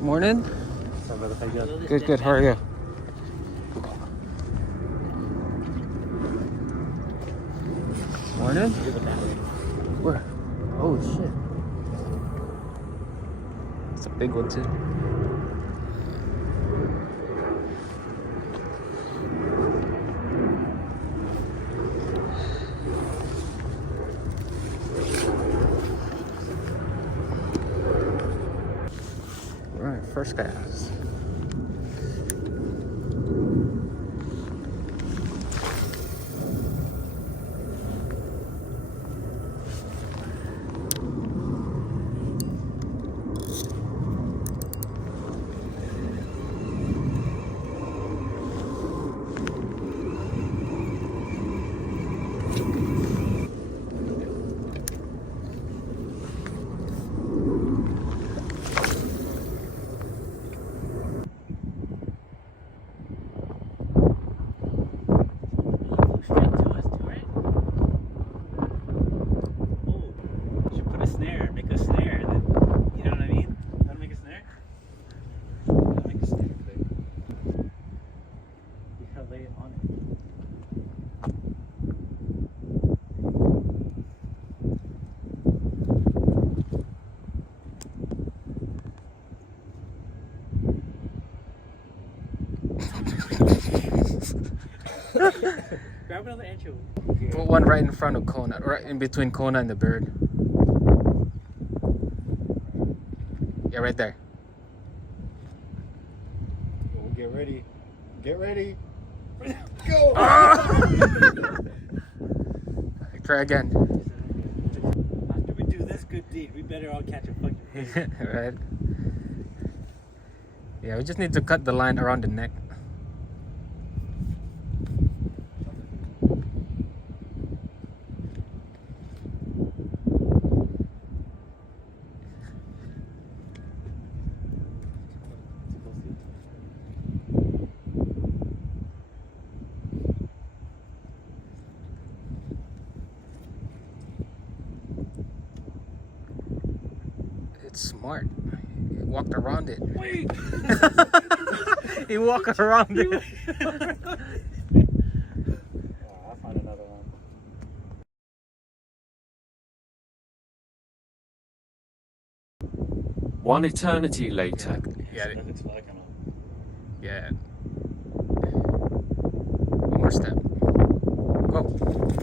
Morning. Good, good. How are you? Morning. Where? Oh shit. It's a big one too. All right, first gas. Grab another anchovy. Put one right in front of Kona, right in between Kona and the bird. Yeah, right there. Oh, get ready. Get ready. Go! Try again. After we do this good deed, we better all catch a fucking fish. Right? Yeah, we just need to cut the line around the neck. It's smart. He walked around it. Wait! He walked around it. Oh, I'll find another one. One eternity later. Yeah, It's flagging on. yeah. One more step. Go.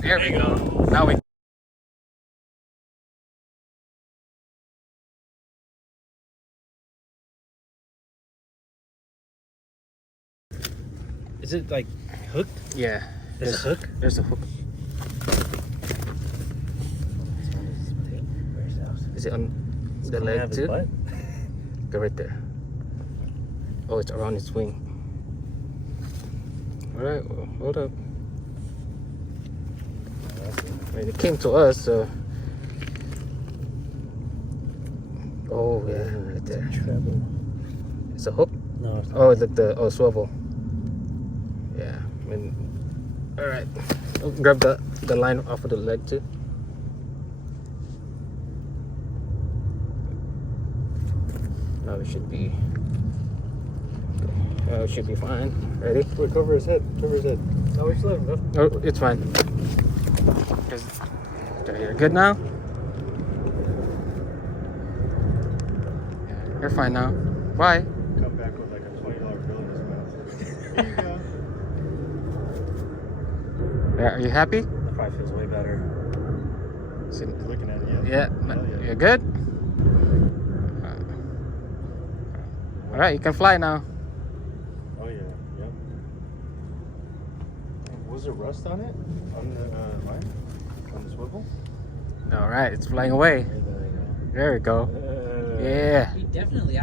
There we go. Now we. Is it like hooked? Yeah. There's a hook? There's a hook. Is it on the leg too? Go right there. Oh, it's around its wing. Alright, well, hold up. I mean, it came to us, so. Oh, yeah, right there. It's a hook? No, it's not. Oh, it's like the swivel. Yeah, I mean, alright. Oh, grab the line off of the leg too. Now it should be. It should be fine. Ready? Wait, cover his head. Cover his head. No, we just let him go. Oh, it's fine. Okay, you're good now? Yeah, you're fine now. Bye. Come back with like a $20 bill in his mouth. Here you go. Yeah, are you happy? That probably feels way better. He's looking at it. Yeah, Hell yeah. you're good? Alright, you can fly now. Oh yeah. Yep. Was there rust on it? On the line? On the swivel? Alright, it's flying away. There we go. Yeah. He definitely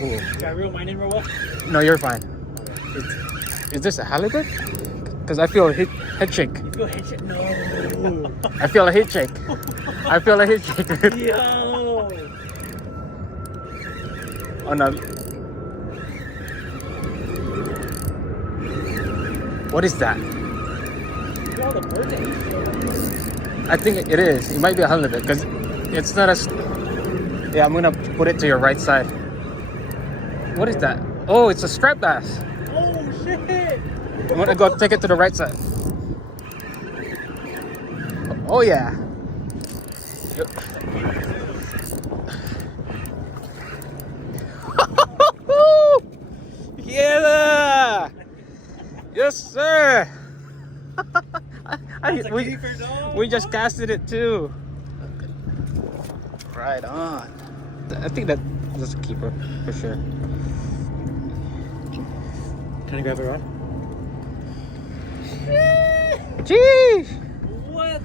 Can I reel mine in real well? No, you're fine. Is this a halibut? Because I feel a head shake. You feel head shake? No. I feel a head shake. I feel a head shake. Yo. Oh no. What is that? Look at all the birds that you I think it is. It might be a halibut because it's not a. Yeah, I'm gonna put it to your right side. What is that? Oh, it's a striped bass. Oh shit! I'm gonna go take it to the right side. Oh yeah. Yeah. Yes, sir. That's a keeper, dog. we just casted it too. Right on. I think that's a keeper for sure. Can I grab a rod? Jeez. What?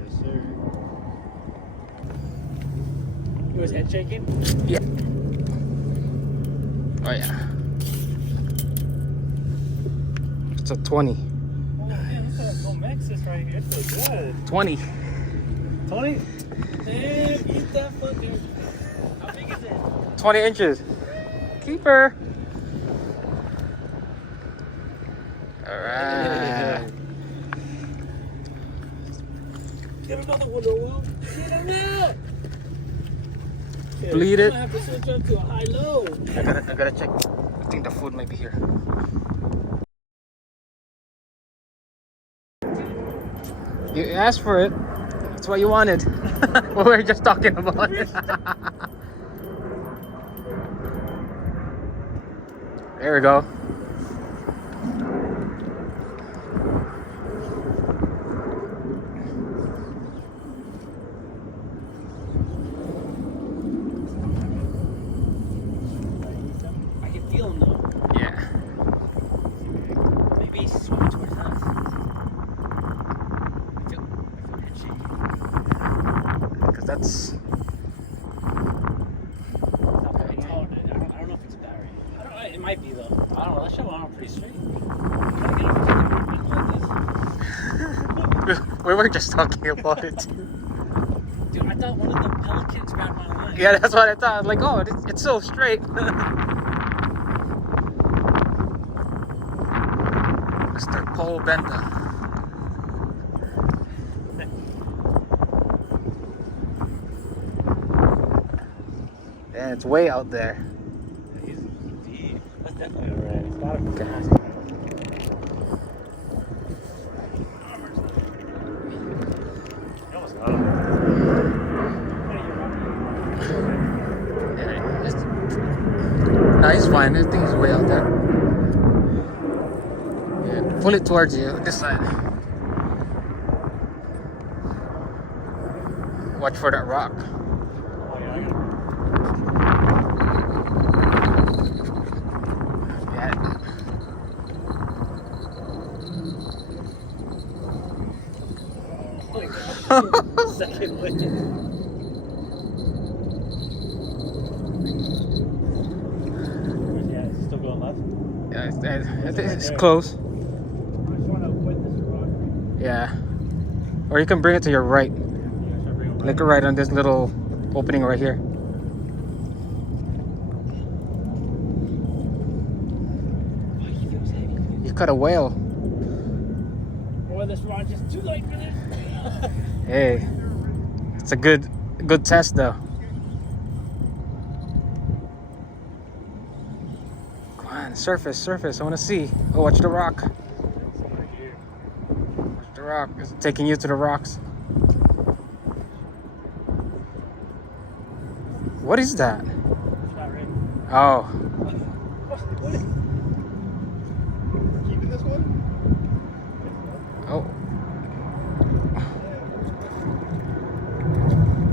Yes, sir. It was head shaking? Yeah. Oh yeah. It's a 20. Oh man, look at that Gomexis right here. It feels good. 20. Tony? Damn, eat that fucking. How big is it? 20 inches. Keeper. Alright. Get another one, Noel. Get him out. Okay, Bleed I'm it. gonna have to switch up to a high-low. I gotta check. I think the food might be here. You asked for it. That's what you wanted. We were just talking about it. There we go. I can feel him though. Yeah. Maybe he's swimming towards us. I feel head shaking. Because that's. I don't know if it's a battery. It might be though. I don't know. That shit went on pretty straight. We were just talking about it. Dude, I thought one of the pelicans grabbed my line. Yeah, that's what I thought. I was like, oh, it's so straight. Mr. Paul Benda. Yeah, it's way out there. He's deep. That's definitely alright. It's gotta be Okay. fast. You almost got him. Yeah, no, he's fine. I think he's way out there. Yeah, pull it towards you. This side. Watch for that rock. Oh, yeah, I gotta. Second wind. Yeah, it's still going left. Yeah, it's close. I just want to quit this rock. Yeah. Or you can bring it to your right. Yeah, should I bring him Like right on this little opening right here. Oh, he feels heavy. You caught a whale. Boy, this rod just too light for this. Hey. It's a good test though. Come on, surface. I wanna see. Oh, watch the rock. Watch the rock. It's taking you to the rocks. What is that? Not ready. Oh. Keeping this one? Oh.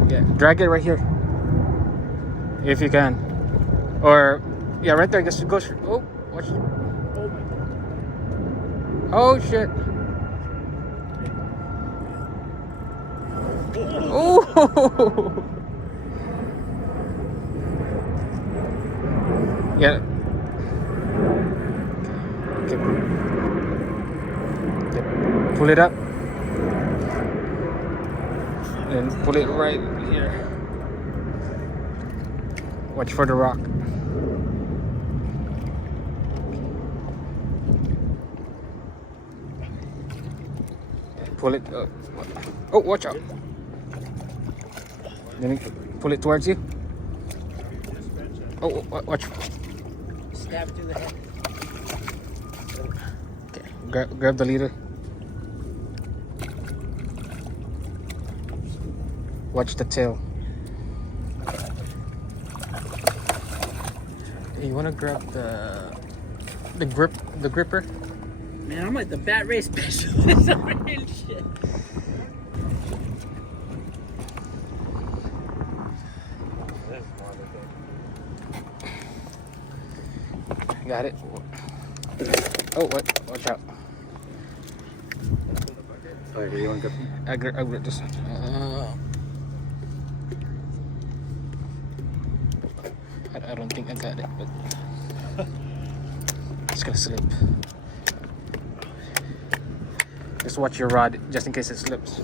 Yeah, drag it right here. If you can. Or, yeah, right there. Just go. Oh, watch. Oh, shit. Oh. Yeah. Okay. Okay. Pull it up. And pull it right here. Watch for the rock. Pull it. Oh, watch out. Then pull it towards you. Oh, watch. Stab it through the head. Okay, grab the leader. Watch the tail. Hey, you wanna grab the gripper? Man, I'm like the bat race specialist over here and shit. Got it. Oh, watch out. Oh, here, you want to go? I grab this. I don't think I got it, but it's gonna slip. Just watch your rod, just in case it slips.